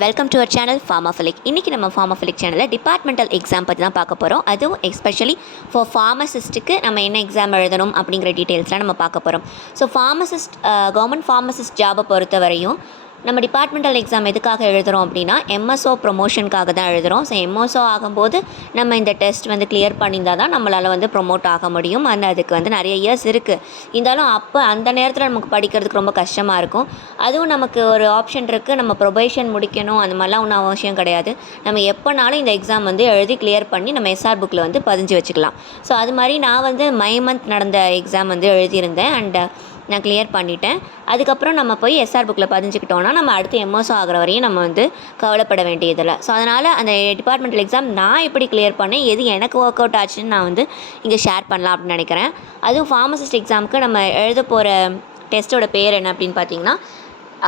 Welcome to our channel Pharmaphilic. இன்றைக்கி நம்ம ஃபார்மாஃபிலிக் சேனலில் டிபார்ட்மெண்டல் எக்ஸாம் பற்றி தான் பார்க்க போகிறோம். அதுவும் எஸ்பெஷலி ஃபார் ஃபார்மசிஸ்ட்டுக்கு நம்ம என்ன எக்ஸாம் எழுதணும் அப்படிங்கிற டீட்டெயில்ஸ்லாம் நம்ம பார்க்க போகிறோம். ஸோ கவர்மெண்ட் ஃபார்மசிஸ்ட் ஜாபை பொறுத்த வரையும் நம்ம டிபார்ட்மெண்டல் எக்ஸாம் எதுக்காக எழுதுகிறோம் அப்படின்னா எம்எஸ்ஓ ப்ரொமோஷனுக்காக தான் எழுதுகிறோம். ஸோ எம்எஸ்ஓ ஆகும்போது நம்ம இந்த டெஸ்ட் கிளியர் பண்ணியிருந்தால் தான் நம்மளால் ப்ரொமோட் ஆக முடியும். அண்ட் அதுக்கு நிறைய இயர்ஸ் இருக்குது. இருந்தாலும் அந்த நேரத்தில் நமக்கு படிக்கிறதுக்கு ரொம்ப கஷ்டமாக இருக்கும். அதுவும் நமக்கு ஒரு ஆப்ஷன் இருக்குது, நம்ம ப்ரொபேஷன் முடிக்கணும், அந்த மாதிரிலாம் ஒன்றும் அவசியம் கிடையாது. நம்ம எப்போனாலும் இந்த எக்ஸாம் எழுதி கிளியர் பண்ணி நம்ம எஸ்ஆர் புக்கில் பதிஞ்சு வச்சுக்கலாம். ஸோ அது மாதிரி நான் மை மந்த் நடந்த எக்ஸாம் எழுதியிருந்தேன் அண்ட் நான் கிளியர் பண்ணிட்டேன். அதுக்கப்புறம் நம்ம போய் எஸ்ஆர் புக்கில் பதிஞ்சுக்கிட்டோன்னா நம்ம அடுத்து எம்எஸ்ஓ ஆகிற வரையும் நம்ம கவலைப்பட வேண்டியதில்லை. ஸோ அதனால் அந்த டிபார்ட்மெண்டல் எக்ஸாம் நான் எப்படி கிளியர் பண்ணேன், எது எனக்கு ஒர்க் அவுட் ஆச்சுன்னு நான் இங்கே ஷேர் பண்ணலாம் அப்படின்னு நினைக்கிறேன். அதுவும் ஃபார்மசிஸ்ட் எக்ஸாமுக்கு நம்ம எழுத போகிற டெஸ்ட்டோட பேர் என்ன அப்படின்னு பார்த்தீங்கன்னா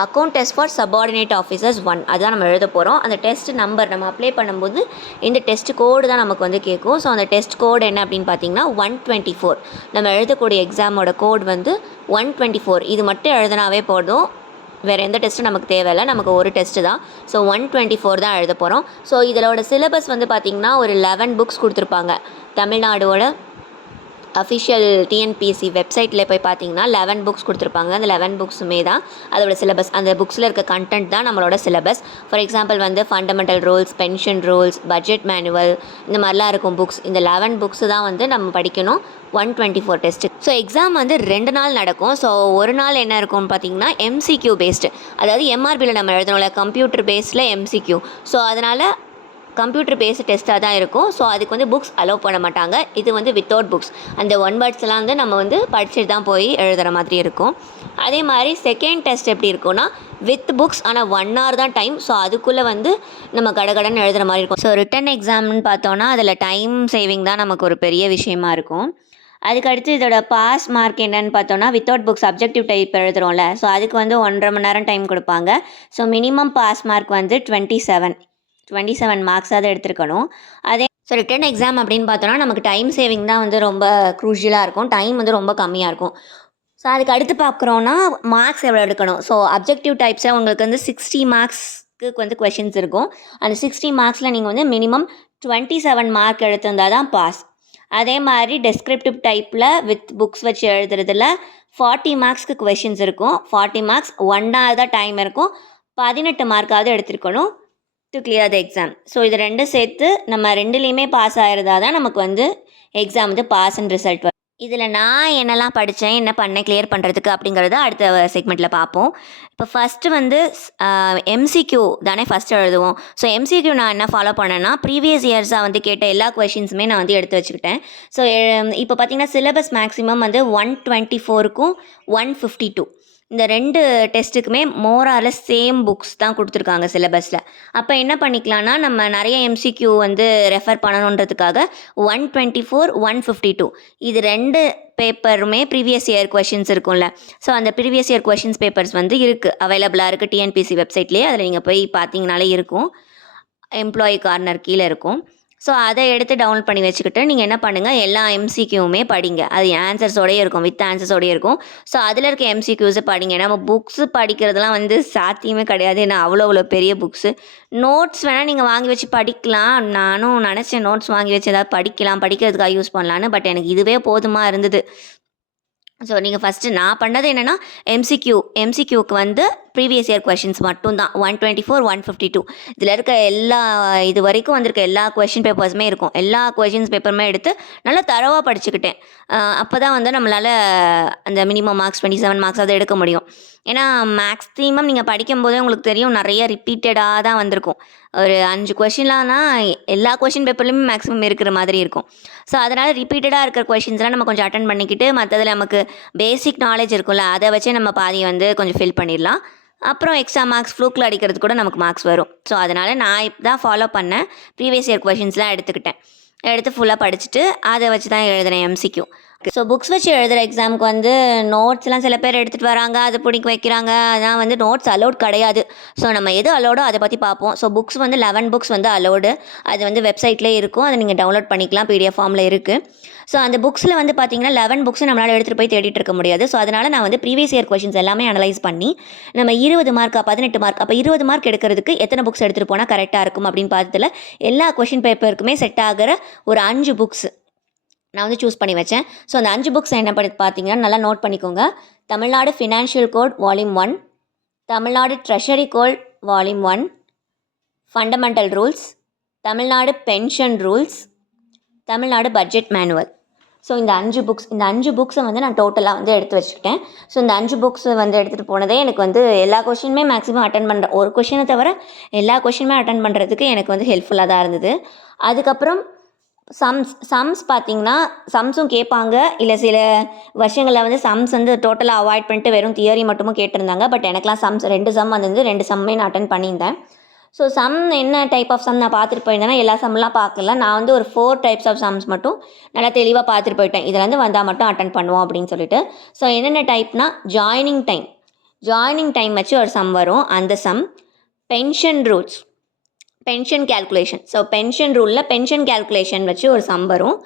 account test for subordinate officers 1. அதுதான் நம்ம எழுத போகிறோம். அந்த டெஸ்ட் நம்பர் நம்ம அப்ளை பண்ணும்போது இந்த டெஸ்ட் கோடு தான் நமக்கு கேட்கும். ஸோ அந்த டெஸ்ட் கோடு என்ன அப்படின்னு பார்த்தீங்கன்னா 124. நம்ம எழுதக்கூடிய எக்ஸாமோட கோட் 124. இது மட்டும் எழுதினாவே போதும், வேறு எந்த டெஸ்ட்டும் நமக்கு தேவையில்லை. நமக்கு ஒரு டெஸ்ட்டு தான். ஸோ 124 தான் எழுத போகிறோம். ஸோ இதோட சிலபஸ் பார்த்திங்கன்னா ஒரு 11 புக்ஸ் கொடுத்துருப்பாங்க. தமிழ்நாடோட அஃபிஷியல் டிஎன்பிஎஸ்சி வெப்சைட்டில் போய் பார்த்தீங்கன்னா 11 புக்ஸ் கொடுத்துருப்பாங்க. அந்த 11 புக்ஸுமே தான் அதோட சிலபஸ். அந்த புக்ஸில் இருக்க கண்டென்ட் தான் நம்மளோட syllabus. For example fundamental rules, pension rules, budget manual, இந்த மாதிரிலாம் இருக்கும் புக்ஸ். இந்த 11 புக்ஸு தான் நம்ம படிக்கணும் 124 டெஸ்ட்டு. ஸோ எக்ஸாம் 2 நாள் நடக்கும். ஸோ ஒரு நாள் என்ன இருக்கும்னு பார்த்தீங்கன்னா எம்சிக்யூ பேஸ்டு, அதாவது எம்ஆர்பியில் நம்ம எழுதணும்ல, கம்ப்யூட்டர் பேஸில் எம்சிக்யூ. ஸோ அதனால் கம்ப்யூட்டர் பேஸ்டு டெஸ்ட்டாக தான் இருக்கும். ஸோ அதுக்கு புக்ஸ் அலோவ் பண்ண மாட்டாங்க. இது வித்தவுட் புக்ஸ். அந்த ஒன் வேர்ட்ஸ்லாம் நம்ம படிச்சுட்டு தான் போய் எழுதுகிற மாதிரி இருக்கும். அதே மாதிரி செகண்ட் டெஸ்ட் எப்படி இருக்கும்னா வித் புக்ஸ், ஆனால் 1 hour தான் டைம். ஸோ அதுக்குள்ளே நம்ம கடகடன்னு எழுதுகிற மாதிரி இருக்கும். ஸோ ரிட்டன் எக்ஸாம்னு பார்த்தோன்னா அதில் டைம் சேவிங் தான் நமக்கு ஒரு பெரிய விஷயமா இருக்கும். அதுக்கடுத்து இதோட பாஸ் மார்க் என்னன்னு பார்த்தோன்னா வித்தவுட் புக்ஸ் அப்ஜெக்டிவ் டைப் எழுதுகிறோம்ல, ஸோ அதுக்கு 1.5 மணி நேரம் டைம் கொடுப்பாங்க. ஸோ மினிமம் பாஸ் மார்க் 27 மார்க்ஸாவது எடுத்துருக்கணும். ரிட்டன் எக்ஸாம் அப்படின்னு பார்த்தோன்னா நமக்கு டைம் சேவிங் தான் ரொம்ப க்ரூஷியலாக இருக்கும். டைம் ரொம்ப கம்மியாக இருக்கும். ஸோ அதுக்கு அடுத்து பார்க்குறோன்னா மார்க்ஸ் எவ்வளோ எடுக்கணும். ஸோ அப்ஜெக்டிவ் டைப்ஸை உங்களுக்கு 60 மார்க்ஸ்க்கு கொஷின்ஸ் இருக்கும். அந்த 60 மார்க்ஸில் நீங்கள் மினிமம் 27 மார்க் எடுத்திருந்தால் தான் பாஸ். அதே மாதிரி டெஸ்கிரிப்டிவ் டைப்பில் வித் புக்ஸ் வச்சு எழுதுறதுல 40 மார்க்ஸ்க்கு கொஷின்ஸ் இருக்கும். 40 மார்க்ஸ் 1 hour தான் டைம் இருக்கும். 18 மார்க்காவது எடுத்திருக்கணும் to clear the exam. So இது ரெண்டும் சேர்த்து நம்ம ரெண்டுலேயுமே பாஸ் ஆகிறதா தான் நமக்கு எக்ஸாம் பாஸ் அண்ட் ரிசல்ட் வரும். இதில் நான் என்னெல்லாம் படித்தேன், என்ன பண்ணேன் கிளியர் பண்ணுறதுக்கு அப்படிங்கிறத அடுத்த செக்மெண்ட்டில் பார்ப்போம். இப்போ ஃபஸ்ட்டு எம்சிக்யூ தானே ஃபஸ்ட்டு எழுதுவோம். ஸோ எம்சிக்யூ நான் என்ன ஃபாலோ பண்ணேன்னா ப்ரீவியஸ் இயர்ஸாக கேட்ட எல்லா கொஷின்ஸுமே நான் எடுத்து வச்சுக்கிட்டேன். ஸோ இப்போ பார்த்திங்கன்னா சிலபஸ் மேக்ஸிமம் 124க்கும் 152 இந்த 2 டெஸ்ட்டுக்குமே மோராலஸ் சேம் புக்ஸ் தான் கொடுத்துருக்காங்க சிலபஸில். அப்போ என்ன பண்ணிக்கலாம்னா நம்ம நிறைய எம்சிக்யூ ரெஃபர் பண்ணணுன்றதுக்காக 124, 152 இது 2 பேப்பருமே ப்ரீவியஸ் இயர் கொஷின்ஸ் இருக்கும்ல. ஸோ அந்த ப்ரீவியஸ் இயர் கொஷின்ஸ் பேப்பர்ஸ் இருக்குது, அவைலபிளாக இருக்குது டிஎன்பிஎஸ்சி வெப்சைட்லேயே. அதில் நீங்கள் போய் பார்த்தீங்கனாலே இருக்கும், எம்ப்ளாயி கார்னர் கீழே இருக்கும். ஸோ அதை எடுத்து டவுன்லோட் பண்ணி வச்சுக்கிட்டு நீங்கள் என்ன பண்ணுங்கள், எல்லா எம்சிக்யூவுமே படிங்க. அது ஆன்சர்ஸோடய இருக்கும், வித் ஆன்சர்ஸோடய இருக்கும். ஸோ அதில் இருக்க எம்சிக்யூஸை படிங்க. நம்ம புக்ஸு படிக்கிறதுலாம் சாத்தியமே கிடையாது. ஏன்னா அவ்வளோ பெரிய புக்ஸு. நோட்ஸ் வேணால் நீங்கள் வாங்கி வச்சு படிக்கலாம். நானும் நினச்சேன் நோட்ஸ் வாங்கி வச்சு ஏதாவது படிக்கிறதுக்காக யூஸ் பண்ணலான்னு. பட் எனக்கு இதுவே போதுமாக இருந்தது. ஸோ நீங்கள் ஃபஸ்ட்டு நான் பண்ணது என்னென்னா எம்சிக்யூக்கு ப்ரீவியஸ் இயர் கொஷின்ஸ் மட்டும்தான் 124, 152 இதில் இருக்க இது வரைக்கும் வந்திருக்க எல்லா கொஷின் பேப்பர்ஸுமே இருக்கும். எல்லா கொஷின்ஸ் பேப்பருமே எடுத்து நல்லா தரவாக படிச்சுக்கிட்டேன். அப்போ தான் நம்மளால் அந்த மினிமம் மார்க்ஸ் 27 மார்க்ஸ் அதை எடுக்க முடியும். ஏன்னா மேக்ஸிமம் நீங்கள் படிக்கும்போதே உங்களுக்கு தெரியும் நிறைய ரிப்பீட்டடாக தான் வந்திருக்கும். ஒரு 5 கொஷின்லாம்னா எல்லா கொஷின் பேப்பர்லையுமே மேக்ஸிமம் இருக்கிற மாதிரி இருக்கும். ஸோ அதனால் ரிப்பீட்டடாக இருக்கிற கொஷின்ஸ்லாம் நம்ம கொஞ்சம் அட்டன் பண்ணிக்கிட்டு மற்றதில் நமக்கு பேசிக் நாலேஜ் இருக்கும்ல, அதை வச்சு நம்ம பாதி கொஞ்சம் ஃபில் பண்ணிடலாம். அப்புறம் எக்ஸ்ட்ரா மார்க்ஸ் ஃப்ளூக்கில் அடிக்கிறது கூட நமக்கு மார்க்ஸ் வரும். ஸோ அதனால் நான் இப்போ தான் ஃபாலோ பண்ணேன். ப்ரீவியஸ் இயர் கொஷின்ஸ்லாம் எடுத்து ஃபுல்லாக படிச்சுட்டு அதை வச்சு தான் எழுதுனேன் எம்சிக்யூ. ஸோ புக்ஸ் வச்சு எழுதுகிற எக்ஸாமுக்கு வந்து நோட்ஸ்லாம் சில பேர் எடுத்துகிட்டு வராங்க, அது பிடிக்க வைக்கிறாங்க. அதான் வந்து நோட்ஸ் அலோட் கிடையாது. ஸோ நம்ம எது அலோடோ அதை பற்றி பார்ப்போம். ஸோ புக்ஸ் வந்து 11 புக்ஸ் வந்து அலோடு. அது வந்து வெப்சைட்லேயே இருக்கும், அதை நீங்கள் டவுன்லோட் பண்ணிக்கலாம், PDF ஃபார்மில் இருக்குது. ஸோ அந்த புக்ஸில் வந்து பார்த்தீங்கன்னா 11 புக்ஸ் நம்மளால் எடுத்துகிட்டு போய் தேடிட்டு இருக்க முடியாது. ஸோ அதனால் நான் வந்து ப்ரீவியஸ் இயர் கொஷின்ஸ் எல்லாமே அனலைஸ் பண்ணி நம்ம 20 மார்க்கா 18 மார்க், அப்போ 20 மார்க் எடுக்கிறதுக்கு எத்தனை புக்ஸ் எடுத்துகிட்டு போனால் கரெக்டாக இருக்கும் அப்படின்னு பார்த்ததுல எல்லா கொஷின் பேப்பருக்குமே செட் ஆகிற ஒரு 5 புக்ஸ் நான் வந்து சூஸ் பண்ணி வச்சேன். ஸோ அந்த 5 புக்ஸ் என்ன பண்ணி பார்த்தீங்கன்னா நல்லா நோட் பண்ணிக்கோங்க. Tamil Nadu financial code volume 1, Tamil Nadu treasury code volume 1, fundamental rules, Tamil Nadu pension rules, Tamil Nadu budget manual. So இந்த 5 புக்ஸை வந்து நான் டோட்டலாக வந்து எடுத்து வச்சுக்கிட்டேன். ஸோ இந்த 5 புக்ஸ் வந்து எடுத்துகிட்டு போனதே எனக்கு வந்து எல்லா கொஷினுமே மேக்ஸிமம் அட்டன் பண்ணுறேன். ஒரு கொஷினை தவிர எல்லா கொஷினுமே அட்டன் பண்ணுறதுக்கு எனக்கு வந்து ஹெல்ப்ஃபுல்லாக தான் இருந்தது. அதுக்கப்புறம் சம்ஸ் பார்த்தீங்கன்னா சம்ஸும் கேட்பாங்க. இல்லை சில வருஷங்களில் வந்து சம்ஸ் வந்து டோட்டலாக அவாய்ட் பண்ணிட்டு வெறும் தியரி மட்டுமும் கேட்டிருந்தாங்க. பட் எனக்குலாம் சம்ஸ் 2 சம் வந்து 2 சம்மே நான் அட்டன் பண்ணியிருந்தேன். ஸோ சம் என்ன டைப் ஆஃப் சம் நான் பார்த்துட்டு போயிருந்தேன்னா எல்லா சம்லாம் பார்க்கல. நான் வந்து ஒரு 4 டைப்ஸ் ஆஃப் சம்ஸ் மட்டும் நல்லா தெளிவாக பார்த்துட்டு போயிட்டேன். இதுலேருந்து வந்தால் மட்டும் அட்டன் பண்ணுவோம் அப்படின்னு சொல்லிட்டு. ஸோ என்னென்ன டைப்னா ஜாயினிங் டைம் வச்சு ஒரு சம் வரும். அந்த sum pension rules, pension calculation. So pension ரூலில் பென்ஷன் கேல்குலேஷன் வச்சு ஒரு சம் வரும்.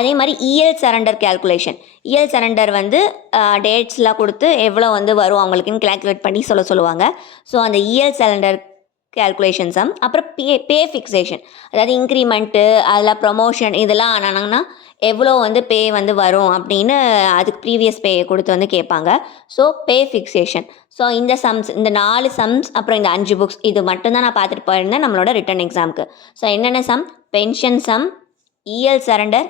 அதே மாதிரி EL surrender calculation. EL surrender வந்து டேட்ஸ்லாம் கொடுத்து எவ்வளோ வந்து வரும் அவங்களுக்குன்னு கேல்குலேட் பண்ணி சொல்லுவாங்க. ஸோ அந்த இஎல் சரண்டர் கேல்குலேஷன் சம். அப்புறம் பே ஃபிக்ஸேஷன், அதாவது இன்க்ரிமெண்ட்டு அதில் ப்ரொமோஷன் இதெல்லாம் ஆனாங்கன்னா எவ்வளோ வந்து பே வந்து வரும் அப்படின்னு அதுக்கு ப்ரீவியஸ் பே கொடுத்து வந்து கேட்பாங்க. ஸோ பே ஃபிக்ஸேஷன். ஸோ இந்த 4 சம்ஸ் அப்புறம் இந்த 5 புக்ஸ் இது மட்டும்தான் நான் பார்த்துட்டு போயிருந்தேன் நம்மளோட ரிட்டன் எக்ஸாமுக்கு. ஸோ என்னென்ன sum? Pension sum, EL surrender,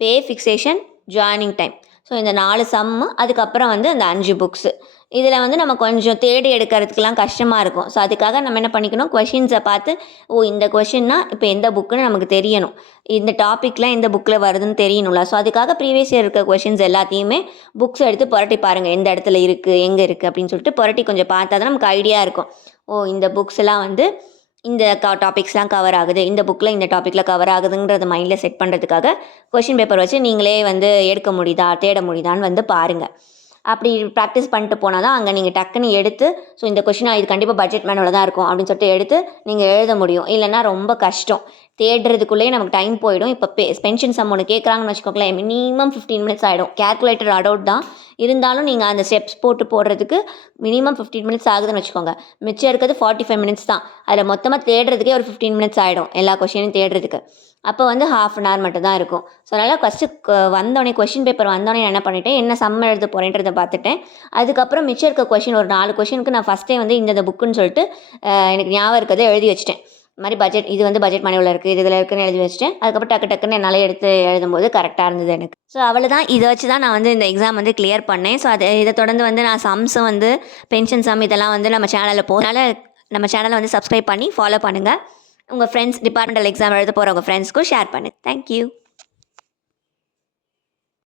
pay fixation, joining time. So இந்த 4 சம்மு, அதுக்கப்புறம் வந்து அந்த 5 புக்ஸு. இதில் வந்து நம்ம கொஞ்சம் தேடி எடுக்கிறதுக்கெலாம் கஷ்டமாக இருக்கும். ஸோ அதுக்காக நம்ம என்ன பண்ணிக்கணும், கொஷின்ஸை பார்த்து இந்த கொஷின்னா இப்போ எந்த புக்குன்னு நமக்கு தெரியணும், இந்த டாப்பிக்லாம் எந்த புக்கில் வருதுன்னு தெரியணும்ல. ஸோ அதுக்காக ப்ரீவியஸ் இயர் இருக்க கொஷின்ஸ் எல்லாத்தையுமே புக்ஸ் எடுத்து புரட்டி பாருங்கள், எந்த இடத்துல இருக்குது எங்கே இருக்குது அப்படின்னு சொல்லிட்டு புரட்டி கொஞ்சம் பார்த்தா தான் நமக்கு ஐடியா இருக்கும். இந்த புக்ஸ்லாம் வந்து இந்த டாபிக்ஸ்லாம் கவர் ஆகுது, இந்த புக்கில் இந்த டாப்பிக்கில் கவர் ஆகுதுங்கிறத மைண்டில் செட் பண்ணுறதுக்காக கொஷின் பேப்பர் வச்சு நீங்களே வந்து எடுக்க முடியுதா தேட முடியுதான்னு வந்து பாருங்கள். அப்படி ப்ராக்டிஸ் பண்ணிட்டு போனால் தான் அங்கே நீங்கள் டக்குன்னு எடுத்து ஸோ இந்த கொஷினாக இது கண்டிப்பாக பட்ஜெட் மேனுவலில் தான் இருக்கும் அப்படின்னு சொல்லிட்டு எடுத்து நீங்கள் எழுத முடியும். இல்லைன்னா ரொம்ப கஷ்டம், தேடுறதுக்குள்ளேயே நமக்கு டைம் போயிடும். இப்போ பென்ஷன் சம் ஒன்று கேட்குறாங்கன்னு வச்சுக்கோங்களேன், மினிமம் 15 மினிட்ஸ் ஆகிடும். கேல்குலேட்டர் அடவுட் தான் இருந்தாலும் நீங்கள் அந்த ஸ்டெப்ஸ் போடுறதுக்கு மினிமம் 15 மினிட்ஸ் ஆகுதுன்னு வச்சுக்கோங்க. மிச்சம் இருக்கிறது 45 மினிட்ஸ் தான். அதில் மொத்தமாக தேடுறதுக்கே ஒரு 15 மினிட்ஸ் ஆகிடும் எல்லா கொஷினையும் தேடுறதுக்கு. அப்போ வந்து ½ அன் ஹவர் மட்டும் தான் இருக்கும். ஸோ அதனால் ஃபஸ்ட்டு வந்தோடனே கொஷின் பேப்பர் வந்தோடனே என்ன பண்ணிவிட்டேன், என்ன சம் எழுத போகிறேன்றதை பார்த்துட்டேன். அதுக்கப்புறம் மிச்சம் இருக்க கொஷின் ஒரு 4 கொஷினுக்கு நான் ஃபஸ்ட்டே வந்து இந்த புக்குன்னு சொல்லிட்டு எனக்கு ஞாபகம் இருக்கிறத எழுதி வச்சுட்டேன். இது மாதிரி பட்ஜெட் இது வந்து பட்ஜெட் மேனுவலில் இருக்குது, இதில் இருக்குன்னு எழுதி வச்சுட்டேன். அதுக்கப்புறம் டக்குன்னு என்னால் எடுத்து எழுதும்போது கரெக்டாக இருந்தது எனக்கு. ஸோ அவ்வளோதான், இதை வச்சு தான் நான் வந்து இந்த எக்ஸாம் வந்து கிளியர் பண்ணேன். ஸோ இதை தொடர்ந்து வந்து நான் சம்ஸும் வந்து பென்ஷன் சம் இதெல்லாம் வந்து நம்ம சேனலில் போகிறனால நம்ம சேனலை வந்து சப்ஸ்கிரைப் பண்ணி ஃபாலோ பண்ணுங்கள். உங்கள் ஃப்ரெண்ட்ஸ் டிபார்ட்மெண்டல் எக்ஸாம் எழுத போகிற உங்கள் ஃப்ரெண்ட்ஸ்க்கும் ஷேர் பண்ணுங்கள். தேங்க்யூ.